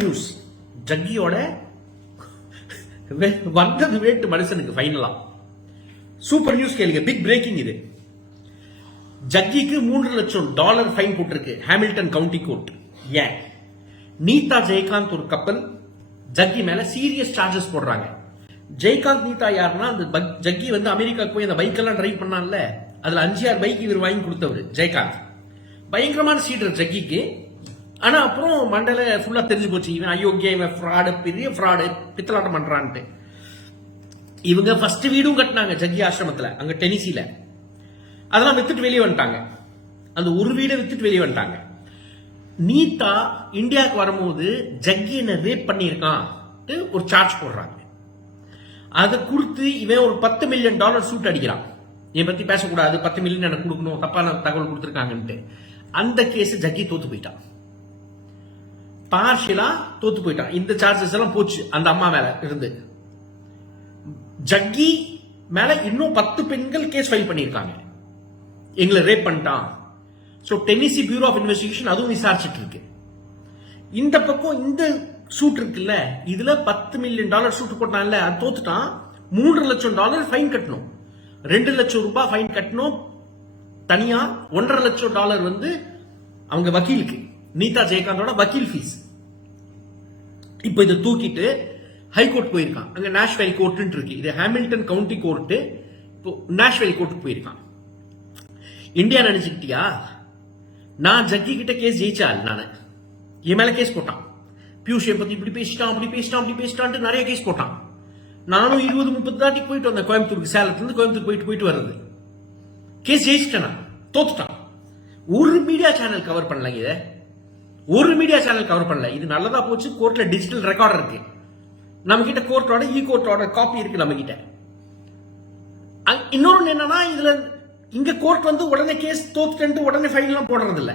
News. ஜக்கியோட வந்தது வேட்டு மனுஷனுக்கு ஃபைனலா சூப்பர் நியூஸ் கேளுங்க. பிக் பிரேக்கிங் இது. ஜக்கிக்கு $3 லட்சம் ஃபைன் போட்டிருக்கு ஹாமில்டன் கவுண்டி கோர்ட். ஏன்? நீதா ஜெயகாந்த் ஒரு கப்பல் ஜக்கி மேல சீரியஸ் சார்ஜஸ் போடுறாங்க. ஜெயகாந்த் நீதா யாருன்னா, அந்த ஜக்கி வந்து அமெரிக்காவுக்கு போய் அந்த பைக் எல்லாம் டிரைவ் பண்ணான்ல, அதுல 5-6 பைக் இவர் வாங்கி கொடுத்தவர் ஜெயகாந்த். பயங்கரமான சீடர் ஜக்கிக்கு. ஆனா அப்புறம் மண்டல ஃபுல்லா தெரிஞ்சு போச்சு, இவன் அயோக்கிய, இவன் ஃப்ராடு, பெரிய ஃப்ராடு, பித்தலாட்டம் பண்றான்ட்டு. இவங்க ஃபர்ஸ்ட் வீடும் கட்டினாங்க ஜக்கி ஆசிரமத்துல, அங்க டெனிசில. அதெல்லாம் வித்துட்டு வெளியே வந்துட்டாங்க. அந்த ஒரு வீடை வித்துட்டு வெளியே வந்துட்டாங்க. நீதா இந்தியாவுக்கு வரும்போது ஜக்கி என்ன ரேப் பண்ணியிருக்கான் ஒரு சார்ஜ் போடுறாங்க. அதை கொடுத்து இவன் ஒரு $10 மில்லியன் சூட் அடிக்கிறான். என் பத்தி பேசக்கூடாது, 10 மில்லியன் எனக்கு கொடுக்கணும், தப்பான தகவல் கொடுத்துருக்காங்கன்ட்டு. அந்த கேஸ் ஜக்கி தோத்து போயிட்டான், பார்ஷியலா தோத்து போயிட்டான். இந்த சார்ஜஸ் எல்லாம் போச்சு அந்த அம்மா மேல இருந்து. ஜக்கி மேல இன்னும் 10 பெண்கள் கேஸ் ஃபைல் பண்ணிருக்காங்க, எங்களை ரேப் பண்ணிட்டான். So Tennessee bureau of investigation அதுவும் விசாரிச்சுட்டு இருக்கு. இந்த பக்கம் இந்த சூட் இருக்குல்ல, இதுல $10 மில்லியன் சூட் போட்டான்ல, அது தோத்துட்டான். $3 லட்சம் ஃபைன் கட்டணும், $2 லட்சம் ஃபைன் கட்டணும். தனியா $1.5 லட்சம் வந்து அவங்க வக்கீலுக்கு, நீதா ஜெயகாந்தோட வக்கீல் ஃபீஸ். இப்ப இதை தூக்கிட்டு ஹைகோர்ட் போயிருக்கான். அங்க நேஷ்வெல் கோர்ட் இருக்கு, இது ஹாமில்டன் கவுண்டி கோர்ட். இப்போ நேஷ்வெல் கோர்ட்டுக்கு போயிருக்கான். இந்தியா நினைச்சுக்கிட்டியா? நான் ஜக்கி கிட்ட கேஸ் ஜெயிச்சால், நான் என் மேல கேஸ் போட்டான். பியூஷ் பத்தி இப்படி பேசிட்டான், அப்படி பேசிட்டான், அப்படி பேசிட்டான், நிறைய கேஸ் போட்டான். நானும் 20-30 தாட்டி போயிட்டு வந்தேன் கோயம்புத்தூருக்கு, சேலத்துல இருந்து கோயம்புத்தூர் போயிட்டு வர்றது. கேஸ் ஜெயிச்சிட்டேன், தோத்துட்டான். ஒரு மீடியா சேனல் கவர் பண்ணல, இத ஒரு மீடியா சேனல் கவர் பண்ணல. இது நல்லதா போச்சு, கோர்ட்ல டிஜிட்டல் ரெக்கார்டர் இருக்கு நம்ம கிட்ட, கோர்ட்டோட கோர்ட்டோட காப்பி இருக்கு நம்ம கிட்ட. இன்னொரு என்னன்னா, இதுல இங்க கோர்ட் வந்து உடனே கேஸ் தோத்துட்டு உடனே ஃபைல் எல்லாம் போடுறது இல்ல.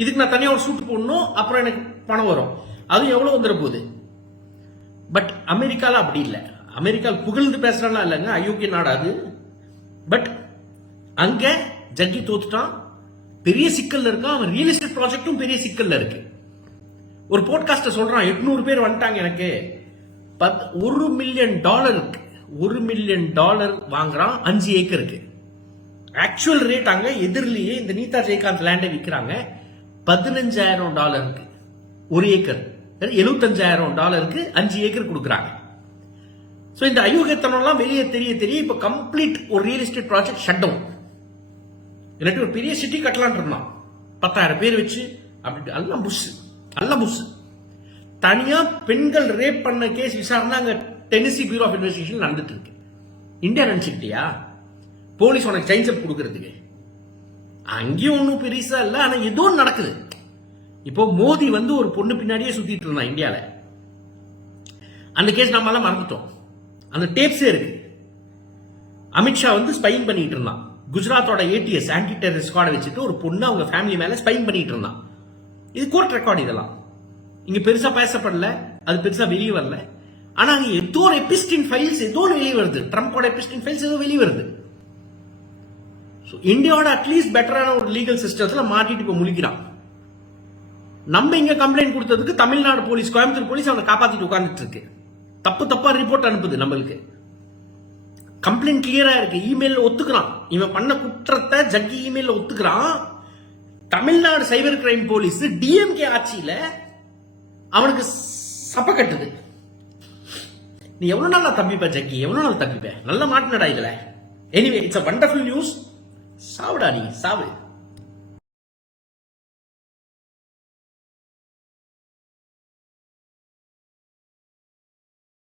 இதுக்கு நான் தனியா ஒரு சூட் போடணும், அப்புறம் எனக்கு பணம் வரும். அது எவ்வளவு வந்துட போகுது. பட் அமெரிக்கால அப்படி இல்ல. அமெரிக்கா புகழ்ந்து பேசுறாங்களா இல்லங்க, அயோக்கிய நாடாது. பட் அங்க ஜக்கி தோத்துட்டான், பெரிய சிக்கல்ல இருக்கான். அவன் ரியல் எஸ்டேட் ப்ராஜெக்டும் பெரிய சிக்கல்ல இருக்கு. ஒரு போட்காஸ்ட் சொல்றான், 800 பேர் வந்துட்டாங்க எனக்கு, $1 மில்லியன் $1 மில்லியன் வாங்குறான் 5 ஏக்கருக்கு. ஆக்சுவல் ரேட் அங்க எதிரிலேயே இந்த நீதா ஜெயகாந்த் லேண்டை விற்கிறாங்க $15,000 ஒரு ஏக்கர், $75,000 5 ஏக்கர் கொடுக்குறாங்க. சோ இந்த அயோக்கியத்தனம் வெளியே தெரிய இப்ப கம்ப்ளீட் ஒரு real estate project shut down. இல்லாட்டி ஒரு பெரிய சிட்டி கட்டலான் இருந்தான், 10,000 பேர் வச்சு. அப்படி அல்ல புஷ். தனியா பெண்கள் ரேப் பண்ண கேஸ் விசாரணை அங்க டெனிசி பியூரோ ஆஃப் இன்வெஸ்டிகேஷன் நடந்துட்டு இருக்கு. இந்தியா நினைச்சுக்கிட்டியா போலீஸ் உனக்கு சைன் செட் கொடுக்கறதுக்கு? அங்கேயும் ஒன்னும் பெருசா இல்ல, ஆனா ஏதோ நடக்குது. இப்போ மோடி வந்து ஒரு பொண்ணு பின்னாடியே சுத்திட்டு இருந்தான் இந்தியால. அந்த கேஸ் நம்ம எல்லாம் மறந்துட்டோம், அந்த டேப்ஸே இருக்கு. அமித்ஷா வந்து ஸ்பைன் பண்ணிட்டு இருந்தான். குஜராத்தோட ATS ஆன்டி டெரரிஸ்ட் ஸ்குவாட் வச்சுட்டு ஒரு பொண்ணு அவங்க ஃபேமிலி மேல ஸ்பைன் பண்ணிட்டு இருந்தான். இது கோர்ட் ரெக்கார்ட். இதெல்லாம் இங்க பெருசா பேசப்படல, அது பெருசா வெளியே வரல. ஆனா அங்க ஏதோ ஒரு எபிஸ்டின் ஃபைல்ஸ் ஏதோ வெளியே வருது. ட்ரம்போட எபிஸ்டின் ஃபைல்ஸ் ஏதோ வெளியே வருது. இந்தியாவோட அட்லீஸ்ட் பெட்டரான ஒரு லீகல் சிஸ்டத்துல மாட்டிட்டு இப்ப முழிக்கிறான். நம்ம இங்க கம்ப்ளைண்ட் கொடுத்ததுக்கு தமிழ்நாடு போலீஸ், கோயம்புத்தூர் போலீஸ் அவனை காப்பாத்திட்டு உட்கார்ந்துட்டு இருக்கு. தப்பா ரிப்போர்ட் அனுப்புது நம்மளுக்கு. கம்ப்ளைண்ட் கிளியரா இருக்கு, இமெயில் ஒத்துக்கிறான். இவன் பண்ண குற்றத்தை ஜக்கி இமெயில் ஒத்துக்கிறான். Tamil Nadu cyber crime police DMK ஆட்சியில அவனுக்கு சப்ப கட்டுது. நீ எவ்வளவு நாளா தப்பிப்ப ஜக்கி, எவ்வளவு நாள் தப்பிப்ப? நல்ல மாட்டினடா இதுல. Anyway, it's a wonderful news. சாவுடா நீ, சாவு.